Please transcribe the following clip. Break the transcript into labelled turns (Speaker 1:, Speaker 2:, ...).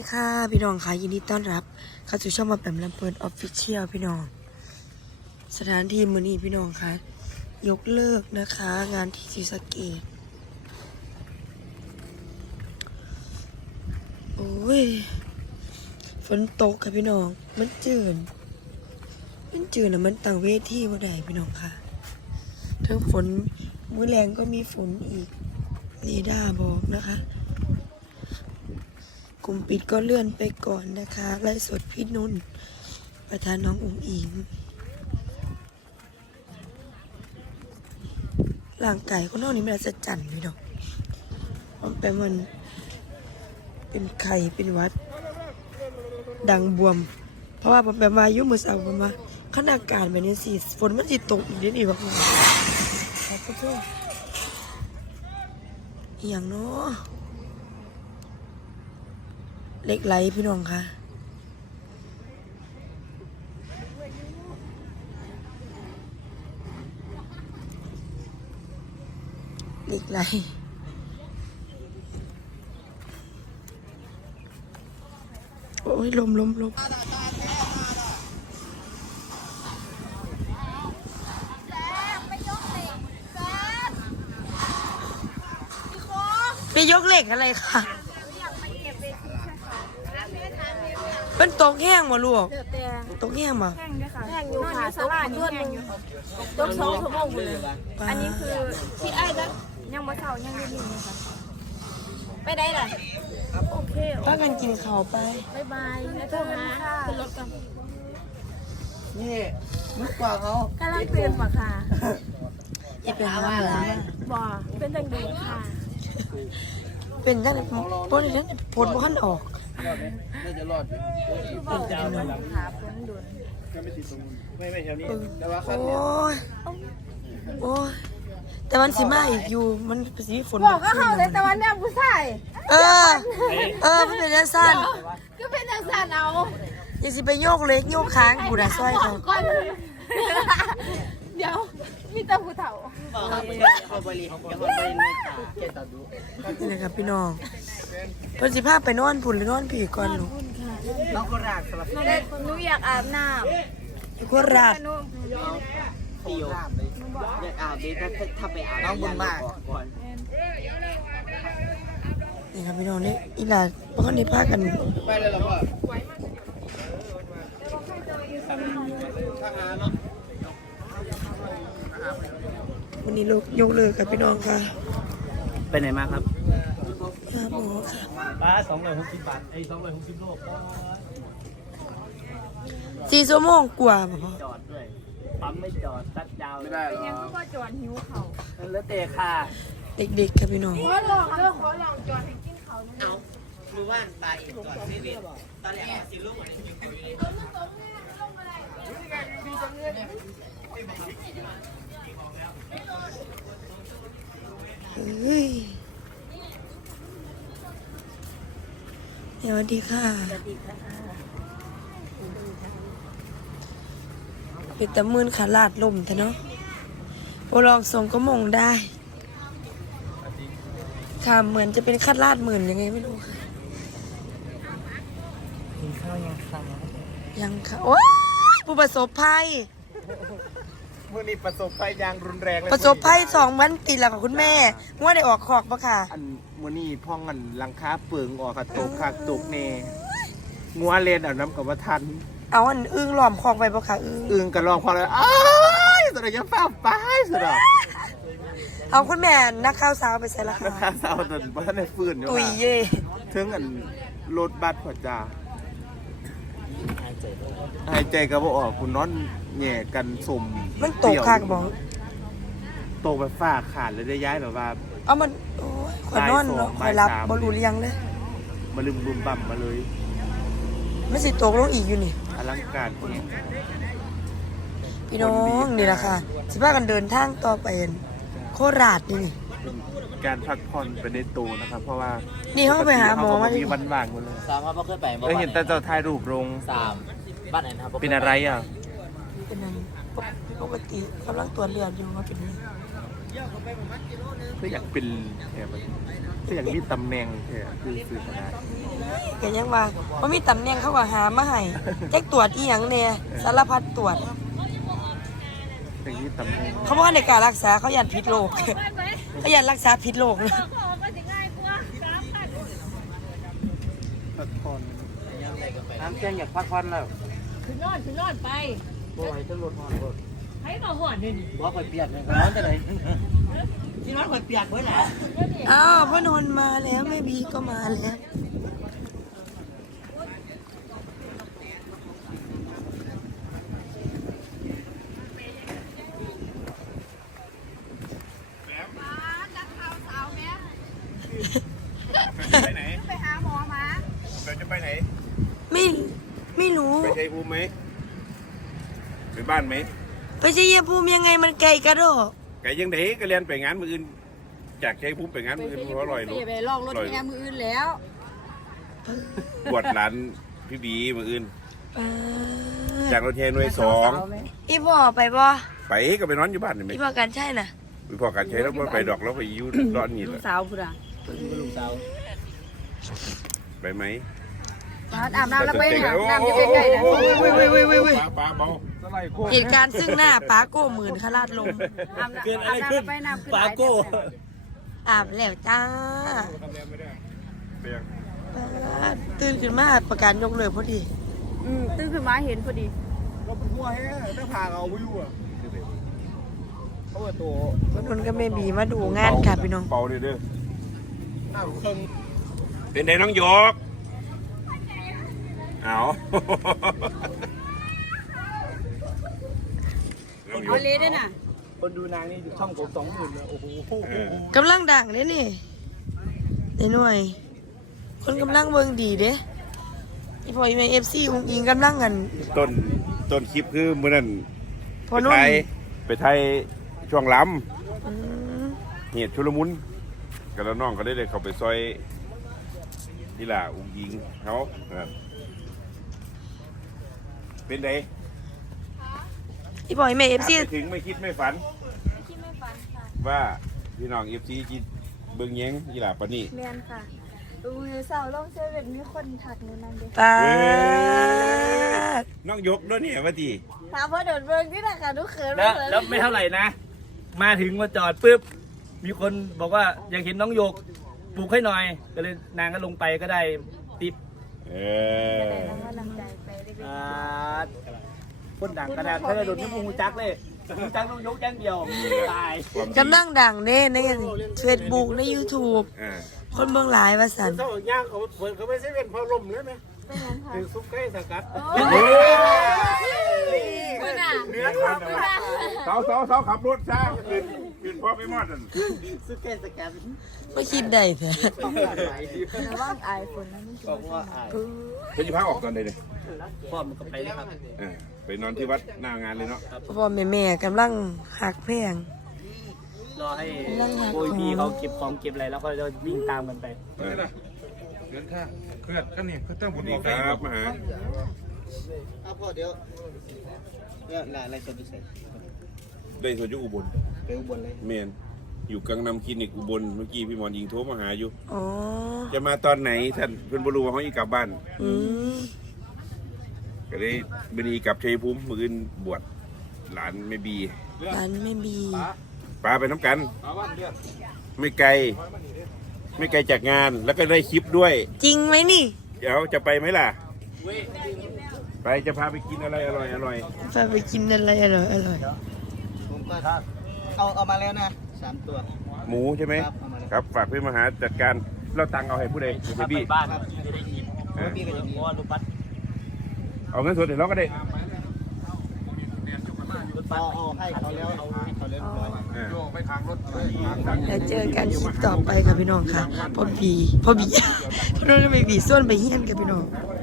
Speaker 1: ค่ะพี่น้องค่ะยินดีต้อนรับเข้าสู่ช่องมาแปมลำเพลินออฟฟิเชียลพี่น้องสถานที่มื้อนี้พี่น้องค่ะยกเลิกนะคะงานที่ศรีสะเกษโอ้ยฝนตกค่ะพี่น้องมันจืดนะมันต่างเวทีบ่ได้พี่น้องค่ะทั้งฝนมื้อแรงก็มีฝนอีกเรดาร์บอกนะคะกลุ่มปิดก็เลื่อนไปก่อนนะคะไลฟ์สดพี่นุ่นประธานน้องอุ๋งอิงร่างกายของน้องนี่มันจะจันพี่น้องมันเป็นไข่เป็นวัดดังบวมเพราะว่าผมแบบมายุ่มือสาวผมมาขนาดการแบบนี้สิฝนมันสิตกอีกนิดอีกแบบนี้ขอบคุณอย่างเนาะเล็กไหลพี่น้องค่ะเล็กไหลโอ้ยลมไปยกเหล็กอะไรค่ะเป็นตกแห้งมาลูกตกแห้งมา
Speaker 2: แห้งด้วยค่ะแห้งอยู่ค่ะสลานี่แห้งอยู่ตก2 ชั่วโมงเลยอันนี้คือที่ไอ้ก็ยังบ่เช้ายังนิ่มๆค่ะไปได้ล่ะโอเค
Speaker 1: ป้ากันกินข้าวไป
Speaker 2: บ๊ายบายแล้วโทรหาขึ้นรถกัน
Speaker 3: นี่มึกกว่าเขา
Speaker 2: กำลังเตือนป่ะค่ะ
Speaker 1: อย่าไปหาหมอ
Speaker 2: บ่เป็นจังได๋ค่ะ
Speaker 1: เป็นจังได๋ปนนั้นผลบ่คันออก
Speaker 3: น่าจะรอด
Speaker 2: เป็นจังได๋ค่ะฝนดุน
Speaker 3: ก็ไม่ติดตรงไม่แถวนี้แต่ว่า
Speaker 1: โอ้ยแต่มันสิมาอีกอยู่มันสิฝน
Speaker 2: บอกก็เข้าเลยแต่วันนี้ผู้ชาย
Speaker 1: มันเป็นจังซั่น
Speaker 2: ก็เป็นจังซั่นเอา
Speaker 1: อย่าสิไปโยกเล็กโยกค้างกูน่ะซอยเขา
Speaker 2: เดี๋ยวมีแต่ผู้เฒ่า
Speaker 1: นี่นะครับพี่น้องเพิ่นสิพาไปนอนพุ่นหรือนอนพี่ก่อนลูก
Speaker 3: น้องโคราชสำหรับ
Speaker 2: หนูอยากอาบน้
Speaker 1: ำโคราช
Speaker 3: เที่ยวอยากอาบดีถ้าไปอาบน้องบุญมากก่อน
Speaker 1: นี่ครับพี่น้องนี่อีหลาบ่คันได้พากัน
Speaker 3: ไปเลยหรอพ่อ
Speaker 1: วันนี้ลูกยกเลิกครับพี่น้องค่ะ
Speaker 3: ไปไหนมาครับ
Speaker 1: หาหมอค่ะ
Speaker 3: ป้า260 บาท260 โล
Speaker 1: 4 ชั่วโมงกว่าบ่พอ
Speaker 3: จอดด้วยปั๊มไม่จอดตัดยาวไม่ได้หรอ
Speaker 2: ยังก็จอดหิวเขา
Speaker 3: แล้วเตะค่ะ
Speaker 1: เด็กๆครับพี่น้อง
Speaker 2: ขอลองจอดให้กินเขา
Speaker 3: เอาดูว่านไปจอดไม่ได้ตอนแรกสิลูกหมดเลย
Speaker 1: เฮ้ยสวัสดีค่ะเป็นตะมืนขาลาดลมเถอะเนาะโอลองส่งก็มองได้ค่ะเหมือนจะเป็นคัดลาดหมื่นยังไงไม่รู้ค่ะ
Speaker 3: กินข้าวยังค่ะ
Speaker 1: ยังค่ะโอ้ยผู้ประสบภัย
Speaker 3: เมื่อนี้ประสบภัยอย่างรุนแรงเลย
Speaker 1: ประสบภัย2 วันติดแล้วค่ะคุณแม่ว่าได้ออกขอกปะค่ะ
Speaker 3: อันมื่อนี้พ่องอันหลังคาเปิงออกค่ะตกคักตกเนงัวเลนเอาน้ำกับว่าทัน
Speaker 1: เอาอันอึ้งหลอมคอกไปปะค่ะ
Speaker 3: อึ้งกระลองพอเลยอ้ายสุดยอดฟ้าไปสุดยอด
Speaker 1: เอาคุณแม่นักข่าวสาวไปใส่ละค่ะ
Speaker 3: นักข่าวสาวตอนบ้านในฟื้นอยู่
Speaker 1: ตุยเย่
Speaker 3: ถึงอันรถบัสพอจ่าหายใจก็บ่ออกคุณนอนแง่กันสม
Speaker 1: มันตกค่ะกระบอก
Speaker 3: ตกแบบฝ้าขาดเลยได้ย้ายแบบว่า
Speaker 1: เอามันโอ้ยข่อยนอนเนาะข่อยรับบอลูเรียงเลย
Speaker 3: มาลืมบุมบั่มมาเลย
Speaker 1: ไม่สิตกลงอีกอยู่นี่
Speaker 3: อลังการ
Speaker 1: พี่น้องนี่แหละค่ะสิพากันเดินทางต่อไปโคราชนี่
Speaker 3: การพักผ่อนไปในตัวนะครับเพราะว่า
Speaker 1: นี่เขาไปหาหมอมา
Speaker 3: มีวันว่างหมดเลย
Speaker 4: 3ครับเคยไป
Speaker 3: เห็นแต่เจ้าถ่ายรูปลง
Speaker 4: 3บ้านไหนนะครับ
Speaker 3: เป็นอะไรอ่ะ
Speaker 1: เป็นปกติกำลังตรวจเลือดอยู่ว่าเป็น
Speaker 3: คืออยากเป็นคืออยากมีตำแหน่งคือสื่อขนาด
Speaker 1: ก็ยังว่าบ่มีตำแหน่งเขาก็หามาให้แจ็คตรวจอีหยังแน่สารพัดตรวจ
Speaker 3: อย่างนี้ตำแหน่ง
Speaker 1: เขาบอกว่าในการรักษาเขายันผิดโรค เขายันรักษาผิดโรคนะ
Speaker 3: พักผ่อน
Speaker 4: น้ำแจ้งอยากพักผ่อนแล้ว
Speaker 5: คือนอนไป
Speaker 4: บ่ให้ตำรวจนอนบ่
Speaker 5: ให้มาหอดเลยนี่
Speaker 4: บ่ค่อยเปียกเลยร้อนจังได๋ที่นอนค่อยเปียกเบิดแหละ
Speaker 1: อ้าวพ่อนนท์มาแล้วแม่บีก็มาแล้ว
Speaker 3: ไปไหน
Speaker 2: ไปหาหมอมา
Speaker 3: เราจะไปไหน
Speaker 1: ไม่รู้
Speaker 3: ไปชัยภูมิไหมไปบ้านไหม
Speaker 1: ไปชัยภูมิยังไงมันไกลกระโดด
Speaker 3: ไก่ยังเด็กก็เรียนไปงานมืออื่นจากชัยภูมิไปงานมืออื่นเพราะอร่อยลูก
Speaker 2: ไปลองรถแห่มืออื่นแล้ว
Speaker 3: บวชหลานพี่บีมืออื่น
Speaker 1: ป๊า
Speaker 3: จากรถแห่หน่วยสอง
Speaker 1: อีบ่ไปบ่
Speaker 3: ไปก็ไปนอนอยู่บ้านนี่ไหม
Speaker 1: อีบ่กันใช่น่ะ
Speaker 3: ไปพอกันใช้แล้วไปดอกแล้วไปอยู่ร้อนนี่แหละ
Speaker 2: สาวพุ่นอ่ะ
Speaker 4: ลูกสาว
Speaker 3: ไปไหม
Speaker 2: อาบน้ำแล้วไปเนี่ยน้ำจะเป็นไก่นะ
Speaker 3: ปลาเบาสไลด์โค้
Speaker 1: เหตุการณ์ซึ่งหน้าป้าโก้หมื่นขลาดลง
Speaker 4: เกิดอะไรขึ้นปาโก้
Speaker 1: อาบแล้วจ้า
Speaker 3: เปียก
Speaker 1: ป๊าตื่นขึ้นมาประกันยกเลยพอดี
Speaker 2: ตื่นขึ้นมาเห็นพอดี
Speaker 3: เราเป็นหัวแห้ถ้าพาเอาวิวอ่ะเขาว่าตัว
Speaker 1: พ่อนนท์ก็แม่บีมาดูงานค่ะพี่น้อง
Speaker 3: เบาเด้อหน้าเครื่องเป็นไงน้องหยกเอา
Speaker 2: เอาเลยด้วยน่ะ
Speaker 4: คนดูนางนี่อยู่ช่องผม20,000แล้วโอ้โห
Speaker 1: กำลังดังเลยนี่ไอ้หน่วย คนกำลังเบิ่งดีเด้อีพออีเมเอฟซีอุ้งอิงกำลังกัน
Speaker 3: ต้นคลิปคือมื้อนั้น
Speaker 1: พอนุ่น
Speaker 3: ไปไทยช่วงล้
Speaker 1: อืม
Speaker 3: ำเหตุชุลมุนกับแล้วน้องก็ได้เข้าไปซอยนี่ล่ะอุ้งยิงเขานะครับเป็นไง
Speaker 1: อีพออีเมเอฟซี
Speaker 3: ไปถึงไม่คิดไม่ฝัน
Speaker 2: ที่ไม่ฝันค่ะ
Speaker 3: ว่าพี่น้องเอฟซีคิดเบิ่งแย้งนี่ล่ะปะนี่
Speaker 2: เรียนค่ะสาวลงเซเว่นมีคนถักในนั้นเด็ก
Speaker 1: ตาด
Speaker 3: น้องยกด้วยเนี่ยว่าที
Speaker 2: ถามว่าโดดเบิ้งที่ไหนค่ะทุกเขิน
Speaker 4: แล้วไม่เท่าไหร่นะ มาถึงมาจอดปุ๊บมีคนบอกว่าอยากเห็นน้องโยกปลูกให้หน่อยก็เลยนางก็ลงไปก็ได้ติป
Speaker 3: เออ
Speaker 2: แล้วก็นำใจไปเล็ก
Speaker 4: คนดังกระดานเขาเลยโดนที่มูจักเลยมูจักน้องยกอย่างเดียวตาย
Speaker 1: กำลังดังเด้ในเฟซบุ๊กใน YouTube
Speaker 3: อ่า
Speaker 1: คนเบิ่งหลายว่าสัน
Speaker 3: เจ้าย่างเขาเปิดเขาไม่ใช่เป็นพอลมเลยไหมถึงซุปใกล้สกัด
Speaker 2: ๆเพื่อนอ่ะ
Speaker 3: เนื้อครับเสาขับรถช้าขึ้นพ่อไปมอดนั่น
Speaker 4: สุดเกสแกน
Speaker 1: ไม่คิดได้แท้
Speaker 2: ระวังไอคนนั้น
Speaker 4: บอกว่าอาย
Speaker 3: เป็นยี่ห้าออกตอนใดเลย
Speaker 4: พ่อมันก็ไปเลยครับ
Speaker 3: ไปนอนที่วัดหน้างานเลยเนาะ
Speaker 1: พ่อแม่กำลังหักแพง
Speaker 4: รอให้โอยพี่เขาเก็บของเก็บอะไรแล้วก็จะวิ่งตามกันไป
Speaker 3: เดินท่าเคลื่อนก็เนี่ยก็ต้องบุญดีครับมาหา
Speaker 4: เอาพ่อเดี๋ยวเนี่ยอะไรสดจะเสร็จ
Speaker 3: ได้สวนอยู่อุบล
Speaker 4: ไปอุบลเลย
Speaker 3: เมนอยู่กังนำคลินิกอุบลเมื่อกี้พี่หมอนยิงโทรมาหาอยู่
Speaker 1: อ๋อ
Speaker 3: จะมาตอนไหนท่านเพื่อนบรูว่าเขาอีกกลับบ้าน
Speaker 1: อืม
Speaker 3: ก็เลยบันีกลับชัยภูมิมืออื่นบวชหลานไม่บี
Speaker 1: ร้านไม่มี
Speaker 3: ปลาไปน้ำกัน ไม่ไกล ไม่ไกลจากงานแล้วก็ได้คลิปด้วย
Speaker 1: จริงไหมนี่
Speaker 3: เดี๋ยวจะไปไหมล่ะ ไปจะพาไปกินอะไรอร่อยอร่อย
Speaker 1: พาไปกินอะไรอร่อยอร่อย
Speaker 4: ผมก็เอามาแล้วนะ3 ตัว
Speaker 3: หมูใช่ไหม
Speaker 4: ครับเอามาเลย
Speaker 3: ครับฝากพี่มาหาจัดการเราตังเอาให้ผู้ใดให้พี่
Speaker 4: บ้านครับจะได้ยินพี่ก็อย่างนี้ว่ารถบัส
Speaker 3: เอาเงินสดเดี๋ยวเราก็ได้
Speaker 4: เอาให้เขาแล้วเอาให้เขาเรียบร้อย
Speaker 3: โยกไปทางรถ
Speaker 1: แล้วเจอกันคลิปต่อไปค่ะพี่น้องค่ะพ่อบีพ่อโดนไปบีส่วนไปเฮี้ยนกับพี่น้อง
Speaker 3: เ